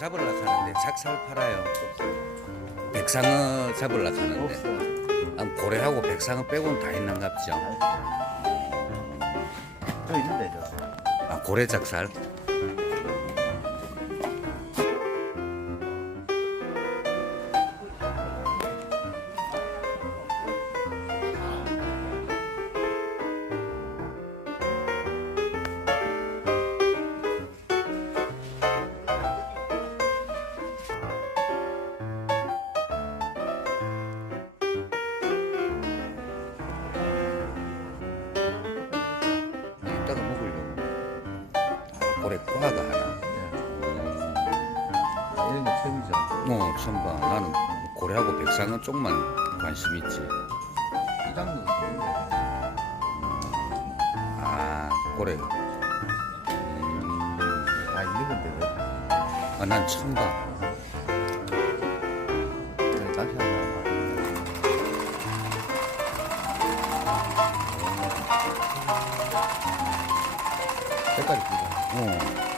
잡으려고 하는데 작살 팔아요. 백상어 잡으려고 하는데. 없어. 고래하고 백상어 빼고는 다 있는갑죠. 저 있는데 저. 아, 고래 작살. 이따가 먹으려고. 아, 고래 꽈가 하나. 이런 게 처음이죠. 처음 봐. 나는 고래하고 백상어 쪽만 관심 있지. 시장도 있는데. 아, 고래. 다 있는 건데 왜? 아, 난 처음 봐. 낚시하나. 색깔이 크죠. 어.